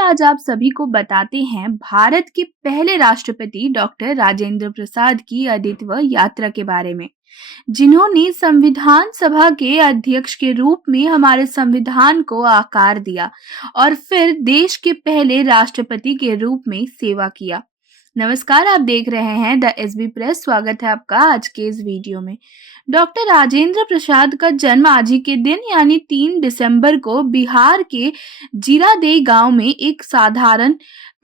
आज आप सभी को बताते हैं भारत के पहले राष्ट्रपति डॉक्टर राजेंद्र प्रसाद की अद्वितीय यात्रा के बारे में, जिन्होंने संविधान सभा के अध्यक्ष के रूप में हमारे संविधान को आकार दिया और फिर देश के पहले राष्ट्रपति के रूप में सेवा किया। नमस्कार, आप देख रहे हैं द एसबी प्रेस। स्वागत है आपका आज के इस वीडियो में। डॉक्टर राजेंद्र प्रसाद का जन्म आज ही के दिन यानी 3 दिसंबर को बिहार के जीरादेई गांव में एक साधारण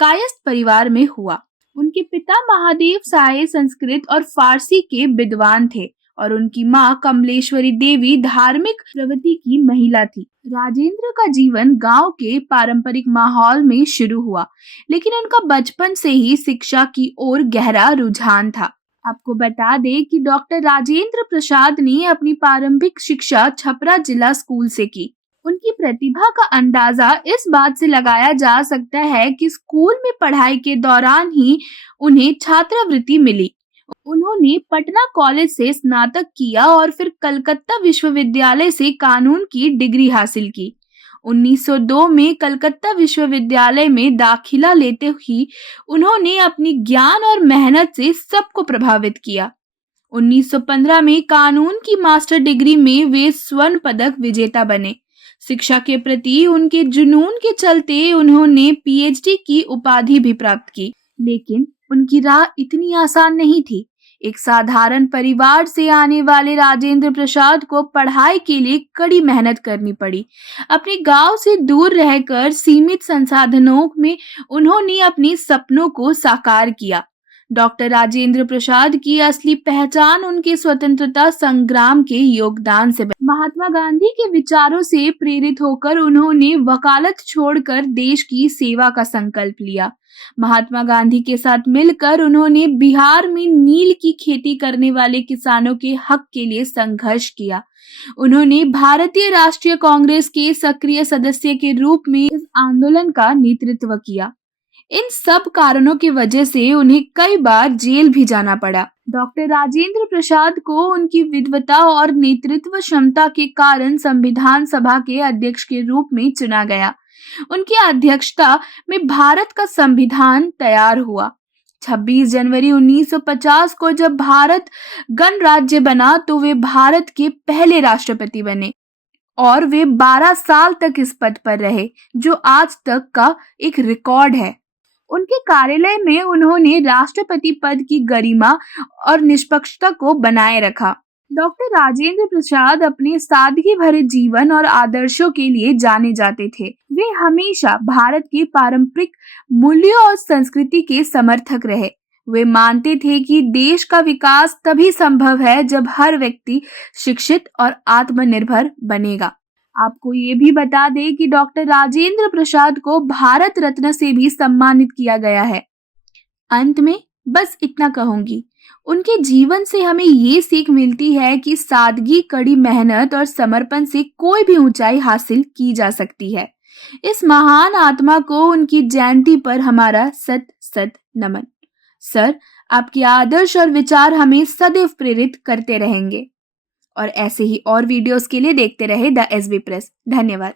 कायस्थ परिवार में हुआ। उनके पिता महादेव साहे संस्कृत और फारसी के विद्वान थे और उनकी मां कमलेश्वरी देवी धार्मिक प्रवृत्ति की महिला थी। राजेंद्र का जीवन गांव के पारंपरिक माहौल में शुरू हुआ, लेकिन उनका बचपन से ही शिक्षा की ओर गहरा रुझान था। आपको बता दें कि डॉक्टर राजेंद्र प्रसाद ने अपनी प्रारंभिक शिक्षा छपरा जिला स्कूल से की। उनकी प्रतिभा का अंदाजा इस बात से लगाया जा सकता है कि स्कूल में पढ़ाई के दौरान ही उन्हें छात्रवृत्ति मिली। उन्होंने पटना कॉलेज से स्नातक किया और फिर कलकत्ता विश्वविद्यालय से कानून की डिग्री हासिल की। 1902 में कलकत्ता विश्वविद्यालय में दाखिला लेते ही उन्होंने अपनी ज्ञान और मेहनत से सबको प्रभावित किया। 1915 में कानून की मास्टर डिग्री में वे स्वर्ण पदक विजेता बने। शिक्षा के प्रति उनके जुनून के चलते उन्होंने पीएचडी की उपाधि भी प्राप्त की, लेकिन उनकी राह इतनी आसान नहीं थी। एक साधारण परिवार से आने वाले राजेंद्र प्रसाद को पढ़ाई के लिए कड़ी मेहनत करनी पड़ी। अपने गांव से दूर रहकर सीमित संसाधनों में उन्होंने अपने सपनों को साकार किया। डॉक्टर राजेंद्र प्रसाद की असली पहचान उनके स्वतंत्रता संग्राम के योगदान से बनी। महात्मा गांधी के विचारों से प्रेरित होकर उन्होंने वकालत छोड़कर देश की सेवा का संकल्प लिया। महात्मा गांधी के साथ मिलकर उन्होंने बिहार में नील की खेती करने वाले किसानों के हक के लिए संघर्ष किया। उन्होंने भारतीय राष्ट्रीय कांग्रेस के सक्रिय सदस्य के रूप में इस आंदोलन का नेतृत्व किया। इन सब कारणों की वजह से उन्हें कई बार जेल भी जाना पड़ा। डॉक्टर राजेंद्र प्रसाद को उनकी विद्वता और नेतृत्व क्षमता के कारण संविधान सभा के अध्यक्ष के रूप में चुना गया। उनकी अध्यक्षता में भारत का संविधान तैयार हुआ। 26 जनवरी 1950 को जब भारत गणराज्य बना तो वे भारत के पहले राष्ट्रपति बने और वे 12 साल तक इस पद पर रहे, जो आज तक का एक रिकॉर्ड है। उनके कार्यालय में उन्होंने राष्ट्रपति पद की गरिमा और निष्पक्षता को बनाए रखा। डॉक्टर राजेंद्र प्रसाद अपने सादगी भरे जीवन और आदर्शों के लिए जाने जाते थे। वे हमेशा भारत के पारंपरिक मूल्यों और संस्कृति के समर्थक रहे। वे मानते थे कि देश का विकास तभी संभव है जब हर व्यक्ति शिक्षित और आत्मनिर्भर बनेगा। आपको ये भी बता दें कि डॉक्टर राजेंद्र प्रसाद को भारत रत्न से भी सम्मानित किया गया है। अंत में बस इतना कहूंगी, उनके जीवन से हमें ये सीख मिलती है कि सादगी, कड़ी मेहनत और समर्पण से कोई भी ऊंचाई हासिल की जा सकती है। इस महान आत्मा को उनकी जयंती पर हमारा सत सत नमन। सर, आपके आदर्श और विचार हमें सदैव प्रेरित करते रहेंगे और ऐसे ही और वीडियोस के लिए देखते रहे द एसबी प्रेस। धन्यवाद।